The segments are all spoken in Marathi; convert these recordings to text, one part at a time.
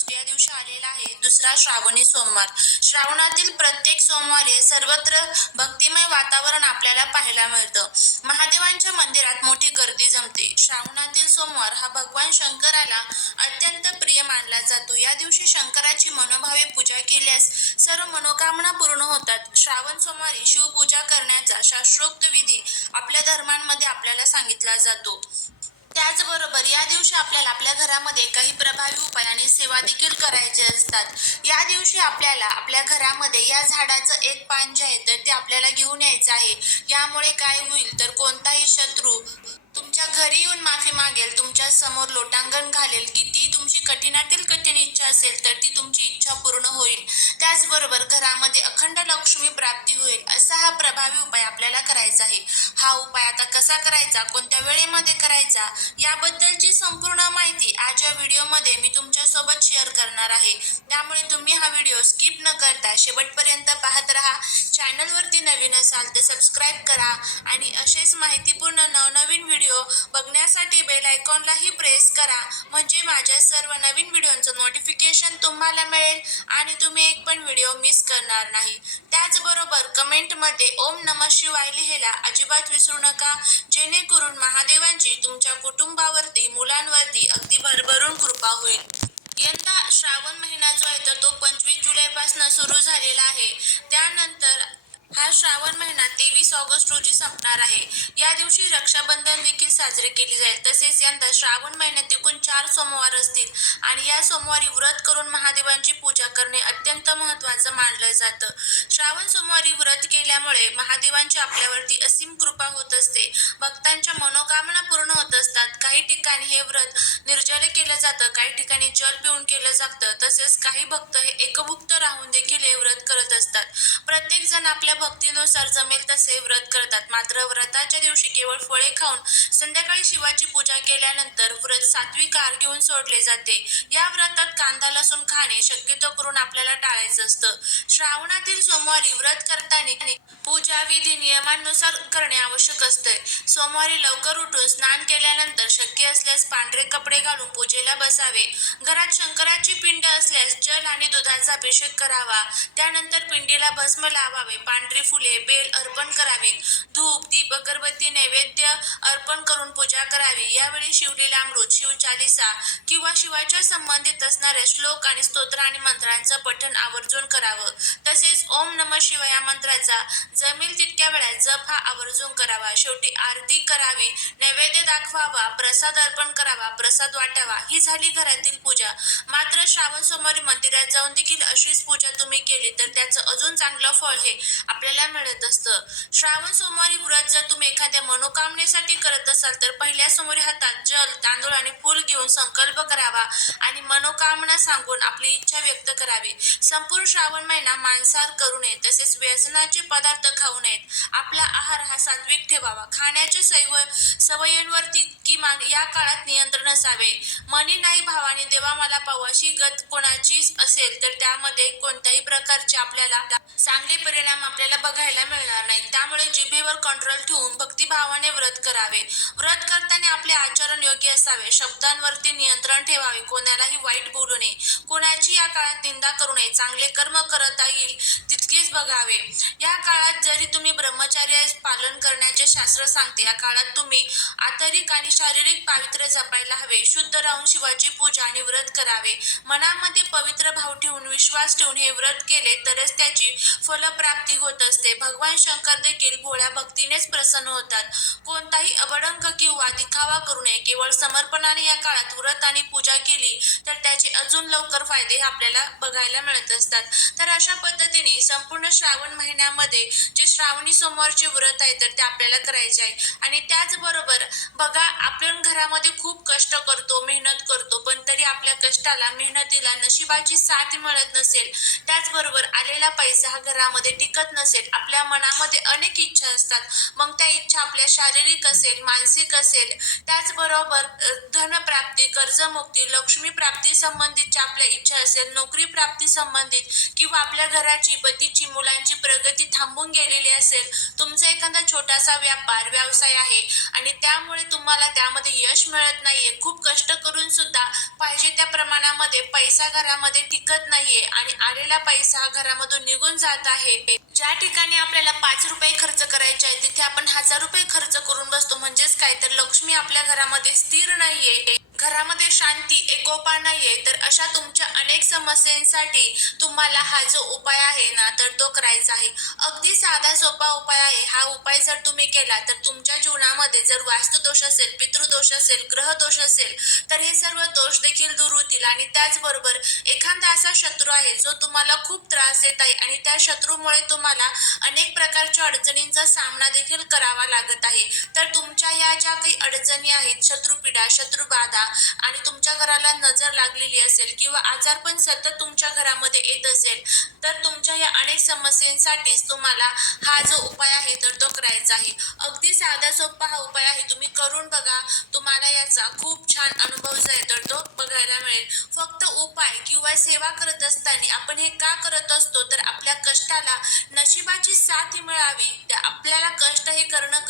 ऑगस्ट या दिवशी आलेला आहे. दुसरा श्रावणी सोमवार. श्रावणातील प्रत्येक सोमवारी सर्वत्र भक्तिमय वातावरण आपल्याला पाहायला मिळतं. महादेवांच्या मंदिरात मोठी गर्दी जमते. श्रावणातील सोमवार हा भगवान शंकराला अत्यंत प्रिय मानला जातो. या दिवशी शंकराची मनोभावे पूजा केल्यास सर्व मनोकामना पूर्ण होतात. श्रावण सोमवारी शिवपूजा करण्याचा शास्त्रोक्त विधी आपल्या धर्मांमध्ये आपल्याला सांगितला जातो. त्याचबरोबर या दिवशी आपल्याला आपल्या घरामध्ये काही प्रभावी उपाय आणि सेवा देखील करायचे असतात. या दिवशी आपल्याला आपल्या घरामध्ये या झाडाचं एक पान जे आहे तर ते आपल्याला घेऊन यायचं आहे. यामुळे काय होईल तर कोणताही शत्रू तुमच्या घरी येऊन माफी मागेल तुमच्यासमोर लोटांगण घालेल. किती तुमची कठीणातील कठीण इच्छा असेल तर ती तुमची इच्छा पूर्ण होईल. त्याचबरोबर घरामध्ये अखंड लक्ष्मी प्राप्ती होईल असा हा प्रभावी उपाय आपल्याला करायचा आहे. हा उपाय आता कसा करायचा कोणत्या वेळेमध्ये करायचा याबद्दलची संपूर्ण माहिती आज या व्हिडिओमध्ये मी तुमच्यासोबत शेअर करणार आहे. त्यामुळे तुम्ही हा व्हिडिओ स्किप न करता शेवटपर्यंत पाहत राहा. चॅनलवरती नवीन असाल तर सबस्क्राईब करा आणि असेच माहितीपूर्ण नवनवीन व्हिडिओ व्हिडिओ बघण्यासाठी बेल आयकॉनलाही प्रेस करा. म्हणजे माझ्या सर्व नवीन व्हिडिओचं नोटिफिकेशन तुम्हाला मिळेल आणि तुम्ही एक पण व्हिडिओ मिस करणार नाही. त्याचबरोबर कमेंटमध्ये ओम नम शिवाय लिहायला अजिबात विसरू नका. जेणेकरून महादेवांची तुमच्या कुटुंबावरती मुलांवरती अगदी भरभरून कृपा होईल. यंदा श्रावण महिना जो आहे तर तो पंचवीस जुलैपासून सुरू झालेला आहे. त्यानंतर हा श्रावण महिना तेवीस ऑगस्ट रोजी संपणार आहे. या दिवशी रक्षाबंधन देखील साजरे केले जाईल. तसेच यंदा श्रावण महिन्यात एकूण चार सोमवार असतील आणि या सोमवारी व्रत करून महादेवांची पूजा करणे अत्यंत महत्त्वाचं मानलं जातं. श्रावण सोमवारी व्रत केल्यामुळे महादेवांची आपल्यावरती असीम कृपा होत असते. भक्तांच्या मनोकामना पूर्ण होत असतात. काही ठिकाणी हे व्रत निर्जले केलं जातं काही ठिकाणी जल पिऊन केलं जातं. तसेच काही भक्त हे एकभुक्त राहून देखील हे व्रत करत असतात. प्रत्येक जण आपल्या भक्तीनुसार जमेल तसे व्रत करतात. मात्र व्रताच्या दिवशी केवळ फळे खाऊन संध्याकाळी शिवाची पूजा केल्यानंतर व्रत सात्विक आहार घेऊन सोडले जाते. या व्रतात कांदा लसूण खाणे शक्यतो करून आपल्याला टाळायचं असतं. श्रावणातील सोमवारी व्रत करताना पूजा विधी नियमांनुसार करणे आवश्यक असते. सोमवारी लवकर उठून स्नान केल्यानंतर शक्य असल्यास पांढरे कपडे घालून पूजेला बसावे. घरात शंकराची पिंड असल्यास जल आणि दुधाचा अभिषेक करावा. त्यानंतर पिंडीला भस्म लावावे. पांढरे फुले बेल अर्पण करावीत. धूप दीप अगरबत्ती नैवेद्य अर्पण करून पूजा करावी. यावेळी शिवलीला अमृत शिवचालिसा किंवा शिवाच्या संबंधित असणारे श्लोक आणि स्तोत्र आणि मंत्रांचं पठण आवर्जून करावं. तसेच ओम नम शिवाय या मंत्राचा जमेल तितक्या वेळा जप हा आवर्जून करावा. शेवटी आरती करावी नैवेद्य दाखवावा प्रसाद अर्पण करावा प्रसाद वाटावा ही झाली घरातील पूजा. मात्र श्रावण सोमवारी मंदिरात जाऊन देखील अशीच पूजा तुम्ही केली तर त्याचं अजून चांगलं फळ हे आपल्याला मिळत असतं. श्रावण सोमवारी व्रत जर तुम्ही एखाद्या मनोकामनेसाठी करत असाल तर पहिल्या सोमवारी हातात जल तांदूळ आणि फूल घेऊन संकल्प करावा आणि मनोकामना सांगून आपली इच्छा व्यक्त करावी. संपूर्ण श्रावण महिना मांसाहार करू नये तसेच व्यसनाचे पदार्थ खाऊ नयेत. आपला आहार हा सात्विक ठेवावा. खाण्याच्या सैव सवयींवरती किमान या काळात नियंत्रण असावे. मनी नाही भावाने देवा मला पाहू अशी गत कोणाची असेल तर त्यामध्ये कोणत्याही प्रकारचे आपल्याला चांगले परिणाम आपल्याला बघायला मिळणार नाही. त्यामुळे जिभेवर कंट्रोल ठेवून भक्तिभावाने व्रत करावे. व्रत करताना आपले आचरण योग्य असावे. शब्दांवरती नियंत्रण ठेवावे. कोणालाही वाईट बोलू नये. कोणाची या काळात निंदा करू नये. चांगले कर्म करता येईल तितकेच बघावे. या काळात जरी तुम्ही ब्रह्मचार्य पालन करण्याचे शास्त्र सांगते. या काळात तुम्ही आंतरिक आणि शारीरिक पावित्र्य जपायला हवे. शुद्ध राहून शिवाची पूजा आणि व्रत करावे. मनामध्ये पवित्र भाव ठेवून विश्वास ठेवून हे व्रत केले तरच त्याची फलप्राप्ती होते. असते. भगवान शंकर देखील भोळ्या भक्तीनेच प्रसन्न होतात. कोणताही अबडंक किंवा दिखावा करू नये. केवळ समर्पणाने या काळात व्रत आणि पूजा केली तर त्याचे अजून लवकर फायदे आपल्याला बघायला मिळत असतात. तर अशा पद्धतीने संपूर्ण श्रावण महिन्यामध्ये जे श्रावणी सोमवारचे व्रत आहे तर ते आपल्याला करायचे आहे. आणि त्याचबरोबर बघा आपण घरामध्ये खूप कष्ट करतो मेहनत करतो पण तरी आपल्या कष्टाला मेहनतीला नशिबाची साथ मिळत नसेल. त्याचबरोबर आलेला पैसा हा घरामध्ये टिकत नसेल. असेल आपल्या मनामध्ये अनेक इच्छा असतात. मग त्या इच्छा आपल्या शारीरिक असेल मानसिक असेल त्याचबरोबर धनप्राप्ती कर्जमुक्ती लक्ष्मी प्राप्ती संबंधितच्या आपल्या इच्छा असेल नोकरी प्राप्ती संबंधित किंवा आपल्या घराची पतीची मुलांची प्रगती थांबून गेलेली असेल तुमचा एखादा छोटासा व्यापार व्यवसाय आहे आणि त्यामुळे तुम्हाला त्यामध्ये यश मिळत नाहीये. खूप कष्ट करून सुद्धा पाहिजे त्या प्रमाणामध्ये पैसा घरामध्ये टिकत नाहीये आणि आलेला पैसा घरामधून निघून जात आहे. ज्या ठिकाणी आपल्याला पाच रुपये खर्च करायचे आहे तिथे आपण हजार रुपये खर्च करून बसतो. म्हणजेच काय? तर लक्ष्मी आपल्या घरामध्ये स्थिर नाहीये. घरामध्ये शांती एकोपा नाहीये तर अशा तुमच्या अनेक समस्यांसाठी तुम्हाला हा जो उपाय आहे ना तर तो करायचा आहे. अगदी साधा सोपा उपाय आहे. हा उपाय जर तुम्ही केला तर तुमच्या जीवनामध्ये जर वास्तुदोष असेल पितृदोष असेल ग्रहदोष असेल तर हे सर्व दोष देखील दूर होतील. आणि त्याचबरोबर एखादा असा शत्रू आहे जो तुम्हाला खूप त्रास देत आहे आणि त्या शत्रूमुळे तुम्हाला अनेक प्रकारच्या अडचणींचा सामना देखील करावा लागत आहे. तर तुमच्या या ज्या काही अडचणी आहेत शत्रुपीडा शत्रुबाधा आणि तुमच्या घराला नजर लागलेली असेल किंवा आजार पण सतत तुमच्या घरामध्ये येत असेल तर तुमच्या या अनेक समस्यांसाठीच तुम्हाला हा जो उपाय आहे तर तो करायचा आहे. अगदी साधा सोपा हा उपाय आहे. तुम्ही करून बघा. तुम्हाला याचा खूप छान अनुभव जो आहे तर तो बघायला मिळेल. फक्त उपाय किंवा सेवा करत असताना आपण हे का करत असतो? तर आपल्या कष्टाला नशिबाची साथ मिळावी. त्या- आपल्या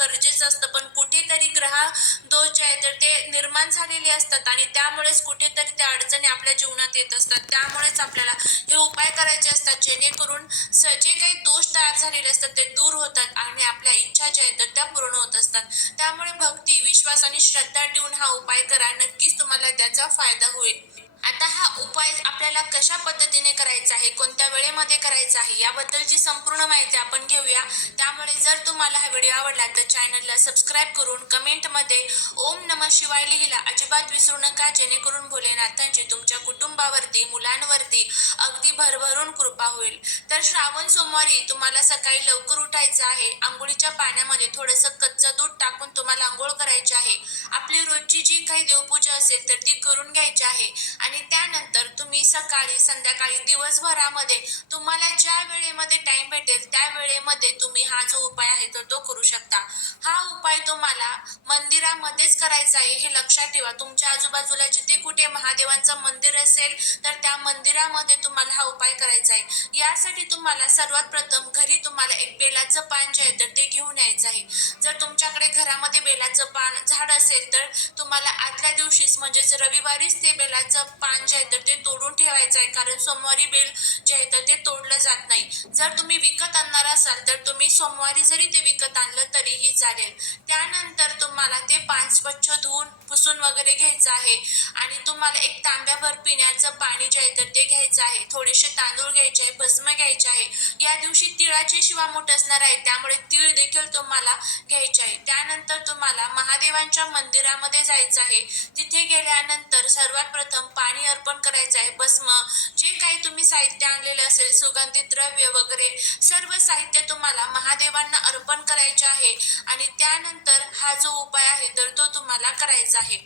गरजेचं असतं. पण कुठेतरी ग्रह दोष जे आहे तर ते निर्माण झालेले असतात आणि त्यामुळेच कुठेतरी त्या अडचणी आपल्या जीवनात येत असतात. त्यामुळेच आपल्याला हे उपाय करायचे असतात जेणेकरून स- जे काही दोष तयार झालेले असतात ते दूर होतात आणि आपल्या इच्छा ज्या आहेत तर त्या पूर्ण होत असतात. त्यामुळे भक्ती विश्वास आणि श्रद्धा ठेवून हा उपाय करा. नक्कीच तुम्हाला त्याचा फायदा होईल. आता हा उपाय आपल्याला कशा पद्धतीने करायचा आहे कोणत्या वेळेमध्ये करायचा आहे याबद्दलची संपूर्ण माहिती आपण घेऊया. त्यामुळे जर तुम्हाला हा व्हिडिओ आवडला तर चॅनलला सबस्क्राईब करून कमेंटमध्ये ओम नम शिवाय लिहिला अजिबात विसरू नका जेणेकरून भोलेनाथांची तुमच्या कुटुंबावरती मुलांवरती अगदी भरभरून कृपा होईल. तर श्रावण सोमवारी तुम्हाला सकाळी लवकर उठायचं आहे. आंघोळीच्या पाण्यामध्ये थोडंसं कच्चं दूध टाकून तुम्हाला आंघोळ करायची आहे. आपली रोजची जी काही देवपूजा असेल तर ती करून घ्यायची आहे. आणि त्यानंतर तुम्ही सकाळी संध्याकाळी दिवसभरामध्ये तुम्हाला ज्या वेळेमध्ये टाइम भेटेल त्या वेळेमध्ये तुम्ही हा जो उपाय आहे तर तो करू शकता. हा उपाय तुम्हाला मंदिरामध्येच करायचा आहे हे लक्षात ठेवा. तुमच्या आजूबाजूला जिथे कुठे महादेवांचं मंदिर असेल तर त्या मंदिरामध्ये तुम्हाला हा उपाय करायचा आहे. यासाठी तुम्हाला सर्वात प्रथम घरी तुम्हाला एक बेलाचं पान जे आहे तर ते घेऊन यायचं आहे. जर तुमच्याकडे घरामध्ये बेलाचं पान झाड असेल तर तुम्हाला आदल्या दिवशीच म्हणजेच रविवारीच ते बेलाचं पान जे आहे तर ते तोडून ठेवायचं आहे. कारण सोमवारी बेल जे आहे तर ते तोडलं जात नाही. जर तुम्ही विकत आणणार असाल तर तुम्ही सोमवारी जरी ते विकत आणलं तरीही चालेल. त्यानंतर तुम्हाला ते पान स्वच्छ धुवून पुसून वगैरे घ्यायचं आहे. आणि तुम्हाला एक तांब्याभर पिण्याचं पाणी जे आहे तर ते घ्यायचं आहे. थोडेसे तांदूळ घ्यायचे आहे भस्म घ्यायचे आहे. या दिवशी तिळाची शिवा मोठ असणार आहे त्यामुळे तीळ देखील तुम्हाला घ्यायचे आहे. त्यानंतर तुम्हाला महादेवांच्या मंदिरामध्ये जायचं आहे. तिथे गेल्यानंतर सर्वात प्रथम पाणी अर्पण करायचं आहे भस्म. जे काही तुम्ही साहित्य आणलेलं असेल सुगंधित द्रव्य वगैरे सर्व साहित्य तुम्हाला महादेवांना अर्पण करायचे आहे. आणि त्यानंतर हा जो उपाय आहे तर तो तुम्हाला करायचा आहे.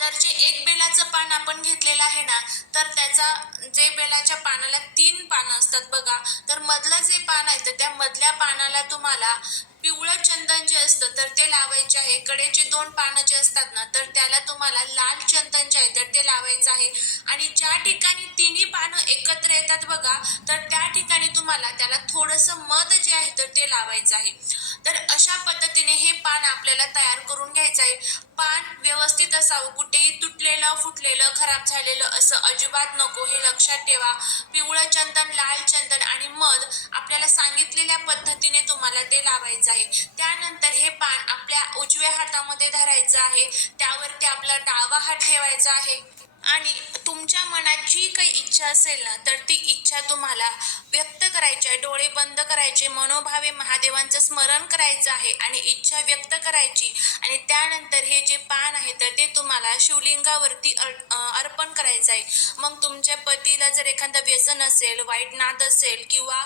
तर जे एक बेलाचं पान आपण घेतलेलं आहे ना तर त्याचा जे बेलाच्या पानाला तीन पानं असतात बघा. तर मधलं जे पान आहे तर त्या मधल्या पानाला तुम्हाला पिवळं चंदन जे असतं तर ते लावायचे आहे. कडेचे दोन पानं जे असतात ना तर त्याला तुम्हाला लाल चंदन जे आहे तर ते लावायचं आहे. आणि ज्या ठिकाणी तिन्ही पानं एकत्र येतात बघा तर त्या ठिकाणी तुम्हाला त्याला थोडंसं मध जे आहे तर ते लावायचं आहे. तर अशा पद्धतीने हे पान आपल्याला तयार करून घ्यायचं आहे. पान व्यवस्थित असावं कुठेही तुटलेलं फुटलेलं खराब झालेलं असं अजिबात नको. हे लक्षात ठेवा. पिवळं चंदन लाल चंदन आणि मध आपल्याला सांगितलेल्या पद्धतीने तुम्हाला ते लावायचं आहे. त्यानंतर हे पान आपल्या उजव्या हातामध्ये धरायचं आहे. त्यावरती आपला डावा हात ठेवायचा आहे. आणि तुमच्या मनात जी काही इच्छा असेल ना तर ती इच्छा तुम्हाला व्यक्त करायची आहे. डोळे बंद करायचे मनोभावे महादेवांचं स्मरण करायचं आहे आणि इच्छा व्यक्त करायची. आणि त्यानंतर हे जे पान आहे तर ते तुम्हाला शिवलिंगावरती अर्पण करायचं आहे. मग तुमच्या पतीला जर एखादं व्यसन असेल वाईट नाद असेल किंवा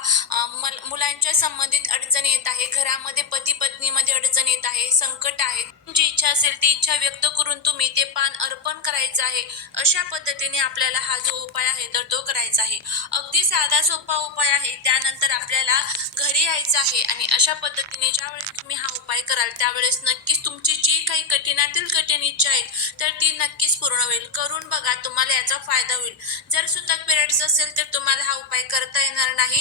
मल- मुलांच्या संबंधित अडचण येत आहे घरामध्ये पती पत्नीमध्ये अडचण येत आहे संकट आहे तुमची इच्छा असेल ती इच्छा व्यक्त करून तुम्ही ते पान अर्पण करायचं आहे. अशा पद्धतीने आपल्याला हा जो उपाय आहे तर तो करायचा आहे. अगदी साधा सोपा उपाय आहे. त्यानंतर आपल्याला घरी यायचं आहे आणि अशा पद्धतीने ज्यावेळेस तुम्ही हा उपाय कराल त्यावेळेस नक्कीच तुमची जी काही कठीणातील कठीण इच्छा आहे तर ती नक्कीच पूर्ण होईल. करून बघा तुम्हाला याचा फायदा होईल. जर सुतक पिरियड्स असेल तर तुम्हाला हा उपाय करता येणार नाही.